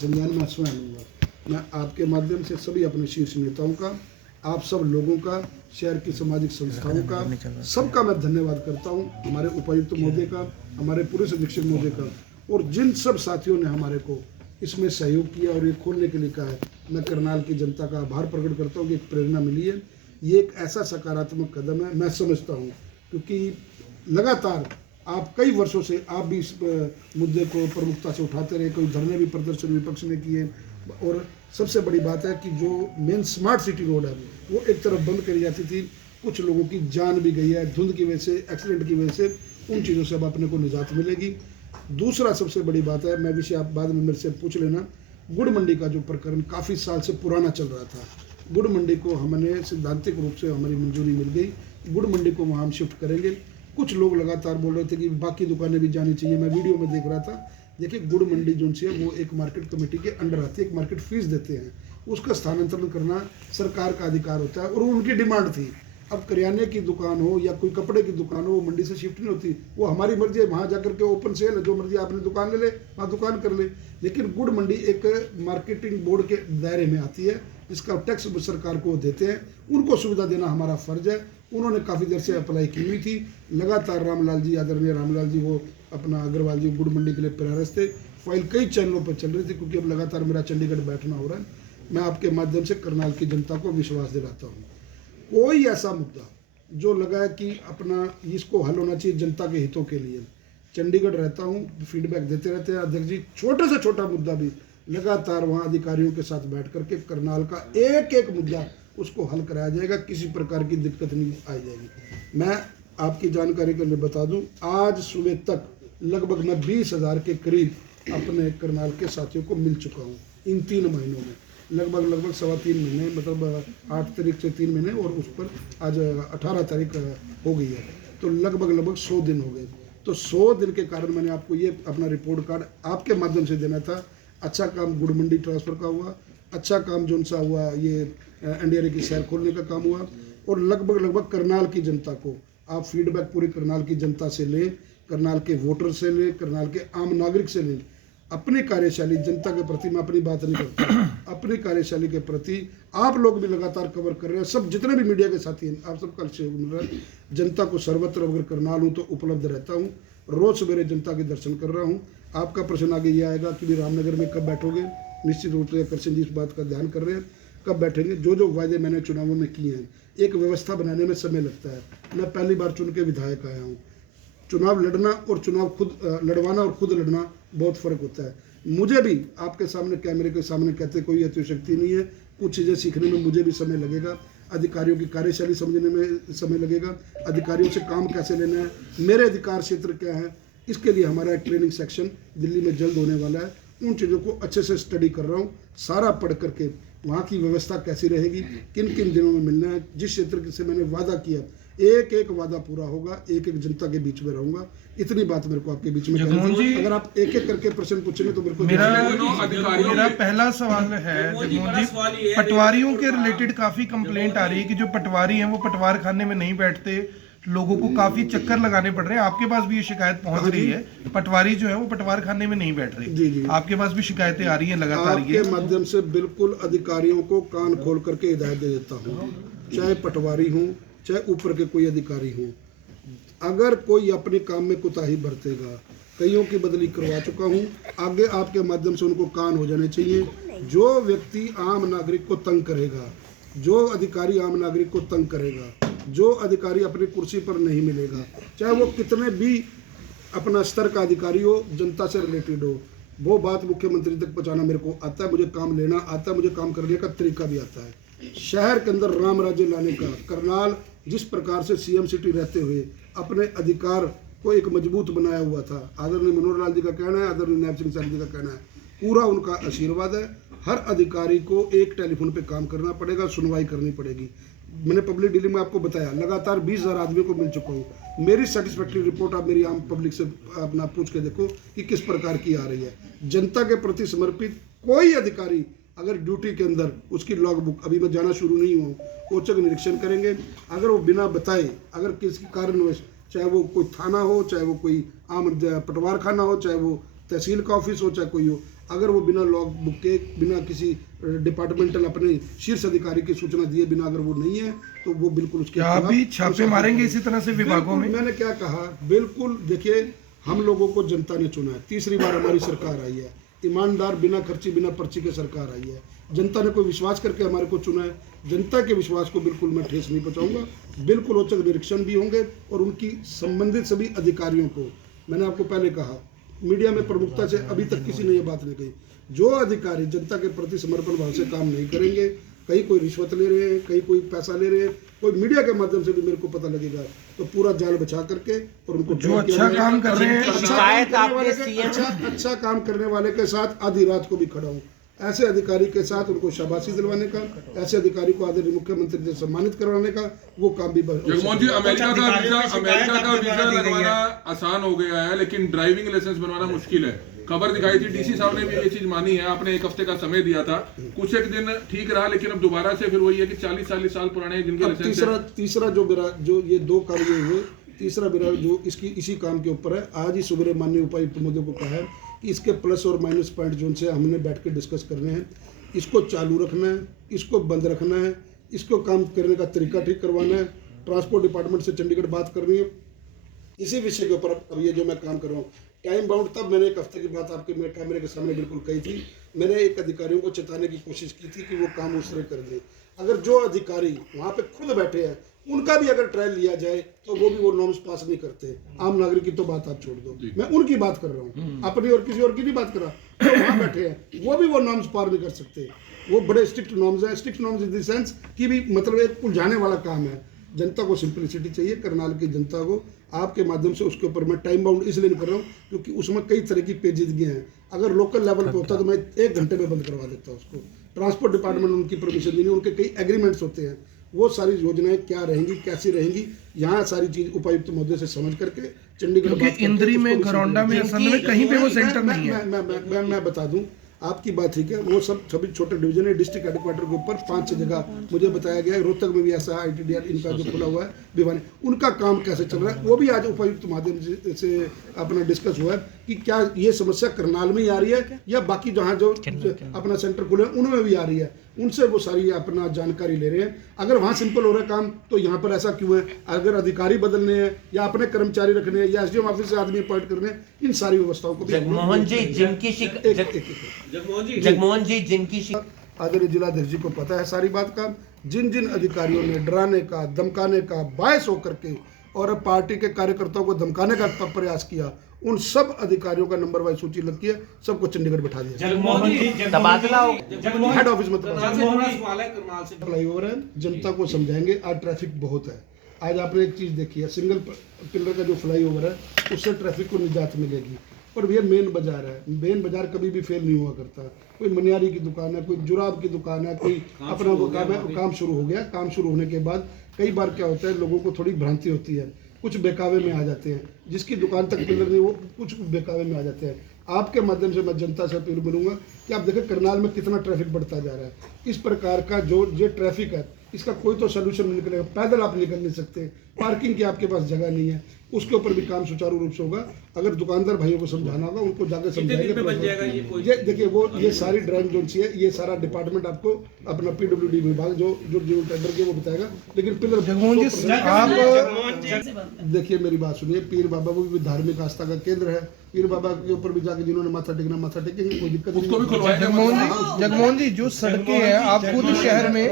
संज्ञान में स्वयं लूँगा। मैं आपके माध्यम से सभी अपने शीर्ष नेताओं का, आप सब लोगों का, शहर की सामाजिक संस्थाओं का, सबका मैं धन्यवाद करता हूँ। हमारे उपायुक्त महोदय का, हमारे पुलिस अधीक्षक महोदय का और जिन सब साथियों ने हमारे को इसमें सहयोग किया और ये खोलने के लिए कहा है, मैं करनाल की जनता का आभार प्रकट करता हूँ कि एक प्रेरणा मिली है। ये एक ऐसा सकारात्मक कदम है, मैं समझता हूँ, क्योंकि लगातार आप कई वर्षों से आप भी इस मुद्दे को प्रमुखता से उठाते रहे, कोई धरने भी प्रदर्शन विपक्ष ने किए और सबसे बड़ी बात है कि जो मेन स्मार्ट सिटी रोड है वो एक तरफ बंद करी जाती थी, कुछ लोगों की जान भी गई है धुंध की वजह से, एक्सीडेंट की वजह से। उन चीज़ों से अब अपने को निजात मिलेगी। दूसरा सबसे बड़ी बात है, मैं विषय आप बाद में मेरे से पूछ लेना, गुड़ मंडी का जो प्रकरण काफ़ी साल से पुराना चल रहा था, गुड़ मंडी को हमने सैद्धांतिक रूप से हमारी मंजूरी मिल गई, गुड़ मंडी को वहाँ हम शिफ्ट करेंगे। कुछ लोग लगातार बोल रहे थे कि बाकी दुकानें भी जानी चाहिए, मैं वीडियो में देख रहा था। देखिए, गुड़ मंडी जो है वो एक मार्केट कमेटी के अंडर आती है, एक मार्केट फीस देते हैं, उसका स्थानांतरण करना सरकार का अधिकार होता है और उनकी डिमांड थी। अब करियाने की दुकान हो या कोई कपड़े की दुकान हो, वो मंडी से शिफ्ट नहीं होती, वो हमारी मर्जी है, वहाँ जाकर के ओपन सेल है, जो मर्जी आपने दुकान ले ले, वहाँ दुकान कर ले। लेकिन गुड़ मंडी एक मार्केटिंग बोर्ड के दायरे में आती है, जिसका टैक्स सरकार को देते हैं, उनको सुविधा देना हमारा फर्ज है। उन्होंने काफ़ी देर से अप्लाई की हुई थी, लगातार रामलाल जी, आदरणीय रामलाल जी, वो अपना अग्रवाल जी गुड़ मंडी के लिए प्रयास थे, फाइल कई चैनलों पर चल रही थी, क्योंकि अब लगातार मेरा चंडीगढ़ बैठना हो रहा है। मैं आपके माध्यम से करनाल की जनता को विश्वास दिलाता हूँ, कोई ऐसा मुद्दा जो लगा है कि अपना इसको हल होना चाहिए जनता के हितों के लिए, चंडीगढ़ रहता हूँ, फीडबैक देते रहते हैं अध्यक्ष जी, छोटे से छोटा मुद्दा भी लगातार वहाँ अधिकारियों के साथ बैठ करके करनाल का एक एक मुद्दा उसको हल कराया जाएगा, किसी प्रकार की दिक्कत नहीं आई जाएगी। मैं आपकी जानकारी के लिए बता दूं, आज सुबह तक लगभग मैं 20,000 के करीब अपने करनाल के साथियों को मिल चुका हूं इन 3 महीनों में, लगभग 3.25 महीने, मतलब 8 तारीख से 3 महीने और उस पर आज 18 तारीख हो गई है, तो लगभग 100 दिन हो गए। तो 100 दिन के कारण मैंने आपको ये अपना रिपोर्ट कार्ड आपके माध्यम से देना था। अच्छा काम गुड़ मंडी ट्रांसफ़र का हुआ, अच्छा काम जो सा हुआ ये एनडीआरए की शहर खोलने का काम हुआ, और लगभग करनाल की जनता को आप फीडबैक पूरी करनाल की जनता से लें, करनाल के वोटर से लें, करनाल के आम नागरिक से लें। अपनी कार्यशैली जनता के प्रति, मैं अपनी बात नहीं करता, अपनी कार्यशैली के प्रति आप लोग भी लगातार कवर कर रहे हैं, सब जितने भी मीडिया के साथी हैं, आप सबका सहयोग मिल रहा है। जनता को सर्वत्र अगर करनाल हूँ तो उपलब्ध रहता हूँ, रोज़ सवेरे जनता के दर्शन कर रहा हूँ। आपका प्रश्न आगे ये आएगा कि रामनगर में कब बैठोगे, निश्चित रूप से कृष्ण जी इस बात का ध्यान कर रहे हैं, कब बैठेंगे। जो वायदे मैंने चुनावों में किए हैं, एक व्यवस्था बनाने में समय लगता है। मैं पहली बार चुन के विधायक आया हूँ, चुनाव लड़ना और चुनाव खुद लड़वाना और खुद लड़ना बहुत फ़र्क होता है। मुझे भी आपके सामने, कैमरे के सामने कहते कोई अतिशक्ति नहीं है, कुछ चीज़ें सीखने में मुझे भी समय लगेगा, अधिकारियों की कार्यशैली समझने में समय लगेगा, अधिकारियों से काम कैसे लेना है, मेरे अधिकार क्षेत्र क्या है, इसके लिए हमारा एक ट्रेनिंग सेक्शन दिल्ली में जल्द होने वाला है। उन चीज़ों को अच्छे से स्टडी कर रहा हूँ, सारा पढ़ करके वहाँ की व्यवस्था कैसी रहेगी, किन किन दिनों में मिलना है, जिस क्षेत्र से मैंने वादा किया एक एक वादा पूरा होगा, एक एक जनता के बीच में रहूंगा। इतनी बात मेरे को आपके बीच में कहनी है। अगर आप एक एक करके प्रश्न पूछेंगे तो मेरे को मेरा पहला सवाल है जगमोहन जी, पटवारियों के रिलेटेड काफी कंप्लेंट आ रही है कि जो पटवारी हैं वो पटवार खाने में नहीं बैठते, लोगों को काफी चक्कर लगाने पड़ रहे हैं। आपके पास भी ये शिकायत पहुंच रही है, पटवारी जो है वो पटवार खाने में नहीं बैठ रहे। जी जी, आपके पास भी शिकायतें आ रही है लगातार। आपके माध्यम से बिल्कुल अधिकारियों को कान खोल करके हिदायत दे देता हूँ, चाहे पटवारी हूँ चाहे ऊपर के कोई अधिकारी हो, अगर कोई अपने काम में कुताही बरतेगा, कईयों की बदली करवा चुका हूँ, आगे आपके माध्यम से उनको कान हो जाने चाहिए। जो व्यक्ति आम नागरिक को तंग करेगा, जो अधिकारी आम नागरिक को तंग करेगा, जो अधिकारी अपनी कुर्सी पर नहीं मिलेगा, चाहे वो कितने भी अपना स्तर का अधिकारी हो, जनता से रिलेटेड हो, वो बात मुख्यमंत्री तक पहुँचाना मेरे को आता है, मुझे काम लेना आता है, मुझे काम करने का तरीका भी आता है। शहर के अंदर राम राज्य लाने का, करनाल जिस प्रकार से सीएम सिटी रहते हुए अपने अधिकार को एक मजबूत बनाया हुआ था, आदरणीय मनोहर लाल जी का कहना है, आदरणीय नायब सिंह साहब जी का कहना है, पूरा उनका आशीर्वाद है। हर अधिकारी को एक टेलीफोन पे काम करना पड़ेगा, सुनवाई करनी पड़ेगी। मैंने पब्लिक डीलिंग में आपको बताया, लगातार 20,000 आदमियों को मिल चुका हूँ। मेरी सेटिस्फैक्ट्री रिपोर्ट आप मेरी आम पब्लिक से अपना पूछ के देखो कि किस प्रकार की आ रही है। जनता के प्रति समर्पित कोई अधिकारी अगर ड्यूटी के अंदर, उसकी लॉग बुक, अभी मैं जाना शुरू नहीं हूँ, औचक निरीक्षण करेंगे, अगर वो बिना बताए, अगर किसी कारणवश, चाहे वो कोई थाना हो, चाहे वो कोई आम पटवार खाना हो, चाहे वो तहसील का ऑफिस हो, चाहे कोई हो, अगर वो बिना लॉग बुक के, बिना किसी डिपार्टमेंटल अपने शीर्ष अधिकारी की सूचना दिए बिना अगर वो नहीं है तो वो बिल्कुल उसके क्या आप खिलाफ भी छापे मारेंगे इसी तरह से विभागों में? मैंने क्या कहा, बिल्कुल देखिए, हम लोगों को जनता ने चुना है, तीसरी बार हमारी सरकार आई है, ईमानदार बिना खर्ची बिना पर्ची के सरकार आई है, जनता ने कोई विश्वास करके हमारे को चुना है, जनता के विश्वास को बिल्कुल मैं ठेस नहीं पहुंचाऊंगा, बिल्कुल औचक निरीक्षण भी होंगे और उनकी संबंधित सभी अधिकारियों को, मैंने आपको पहले कहा, मीडिया में प्रमुखता से अभी तक किसी ने ये बात नहीं कही, जो अधिकारी जनता के प्रति समर्पण भाव से काम नहीं करेंगे, कहीं कोई रिश्वत ले रहे हैं, कहीं कोई पैसा ले रहे हैं, कोई मीडिया के माध्यम से भी मेरे को पता लगेगा तो पूरा जाल बचा करके और उनको जो अच्छा काम कर रहे हैं, अच्छा काम करने वाले के साथ आधी रात को भी खड़ा हूँ, ऐसे अधिकारी के साथ उनको शाबाशी दिलवाने का, ऐसे अधिकारी को आदरणीय मुख्यमंत्री से सम्मानित करवाने का वो काम भी। जगमोहन जी, अमेरिका का वीजा लगवाना आसान हो गया है लेकिन ड्राइविंग लाइसेंस बनवाना मुश्किल है। खबर दिखाई थी, डीसी साहब ने भी ये चीज मानी है, आपने एक हफ्ते का समय दिया था, कुछ एक दिन ठीक रहा लेकिन अब दोबारा से फिर वही है कि 40 साल पुराने जिनके लाइसेंस। तीसरा जो ये दो कार्य हुए, तीसरा मेरा जो इसी काम के ऊपर है, आज ही सुबह माननीय उपायुक्त महोदय को कहा है कि इसके प्लस और माइनस पॉइंट जो उनसे हमने बैठ के डिस्कस करने हैं, इसको चालू रखना है, इसको बंद रखना है, इसको काम करने का तरीका ठीक करवाना है, ट्रांसपोर्ट डिपार्टमेंट से चंडीगढ़ बात करनी है, इसी विषय के ऊपर अब ये जो मैं काम कर रहा हूँ। टाइम बाउंड तब मैंने एक हफ्ते की बात आपके मेरे कैमरे के सामने बिल्कुल कही थी, मैंने एक अधिकारियों को चेताने की कोशिश की थी कि वो काम उस तरह कर दें। अगर जो अधिकारी वहाँ पे खुद बैठे हैं उनका भी अगर ट्रायल लिया जाए तो वो भी वो नॉर्म्स पास नहीं करते। आम नागरिक की तो बात आप छोड़ दो, मैं उनकी बात कर रहा हूँ, अपनी और किसी और की नहीं बात कर रहा। जो वहाँ बैठे हैं वो भी वो नॉर्म्स पार नहीं कर सकते, वो बड़े स्ट्रिक्ट नॉर्म्स हैं। Strict norms in the sense कि भी मतलब एक उलझाने वाला काम है। जनता को सिंपलिसिटी चाहिए, करनाल की जनता को आपके माध्यम से उसके ऊपर मैं टाइम बाउंड इसलिए नहीं कर रहा हूँ क्योंकि उसमें कई तरह की पेचीदगियाँ हैं। अगर लोकल लेवल पे होता तो मैं 1 घंटे में बंद करवा देता उसको। ट्रांसपोर्ट डिपार्टमेंट उनकी परमिशन देनी, उनके कई एग्रीमेंट्स होते हैं, वो सारी योजनाएं क्या रहेंगी, कैसी रहेंगी, यहाँ सारी चीज उपायुक्त महोदय से समझ करके चंडीगढ़ इंद्री में, घरौंडा में, असल में कहीं पे वो सेंटर नहीं है। मैं बता दूं, आपकी बात ठीक है, वो सब सभी छोटे डिवीजन है, डिस्ट्रिक्ट हेडक्वार्टर के ऊपर 5-6 जगह मुझे बताया गया है। रोहतक में भी ऐसा ITDR इनका जो खुला हुआ है भिवानी, उनका काम कैसे चल रहा है वो भी आज उपायुक्त माध्यम से अपना डिस्कस हुआ है कि क्या ये समस्या करनाल में ही आ रही है या बाकी जहाँ जो अपना सेंटर खुले हैं उनमें भी आ रही है। उनसे वो सारी अपना जानकारी ले रहे हैं। अगर वहाँ सिंपल हो रहा है काम तो यहाँ पर ऐसा क्यों है? अगर अधिकारी बदलने हैं या अपने कर्मचारी रखने हैं या SDM ऑफिस से आदमी अपॉइंट करने हैं, इन सारी व्यवस्थाओं को जगमोहन जी जिनकी आदरणीय जिलाधीश जी को पता है सारी बात का। जिन जिन अधिकारियों ने डराने का, धमकाने का, बायस होकर के और पार्टी के कार्यकर्ताओं को धमकाने का प्रयास किया, उन सब अधिकारियों का नंबर वाइज सूची लगती है, सबको चंडीगढ़ बैठा दिया। हेड ऑफिस में फ्लाईओवर है, जनता को समझाएंगे। आज ट्रैफिक बहुत है। आज आपने एक चीज देखी है, सिंगल पिलर का जो फ्लाईओवर है उससे ट्रैफिक को निजात मिलेगी। और ये मेन बाजार है, मेन बाजार कभी भी फेल नहीं हुआ करता। कोई मनियारी की दुकान है, कोई जुराब की दुकान है, कोई अपना वो काम शुरू हो गया। काम शुरू होने के बाद कई बार क्या होता है, लोगों को थोड़ी भ्रांति होती है, कुछ बेकावे में आ जाते हैं। जिसकी दुकान तक पिलर नहीं, वो कुछ बेकावे में आ जाते हैं। आपके माध्यम से मैं जनता से अपील करूंगा कि आप देखें करनाल में कितना ट्रैफिक बढ़ता जा रहा है। इस प्रकार का जो ये ट्रैफिक है, इसका कोई तो सोल्यूशन नहीं निकलेगा। पैदल आप निकल नहीं सकते, पार्किंग की आपके पास जगह नहीं है, उसके ऊपर भी काम सुचारू रूप से होगा। अगर दुकानदार भाइयों को समझाना होगा, उनको जाकर समझाएंगे। ये देखिए, वो ये सारी ड्राइंग जो सी है, ये सारा डिपार्टमेंट आपको अपना PWD विभाग जो टेंडर के वो बताएगा। लेकिन पिलर देखिए, मेरी बात सुनिए, पीर बाबा वो भी धार्मिक आस्था का केंद्र है। पीर बाबा के ऊपर भी जाके जिन्होंने माथा टेकना माथा टेकेंगे, कोई दिक्कत नहीं। जगमोहन जी, जो सड़कें हैं आप खुद शहर में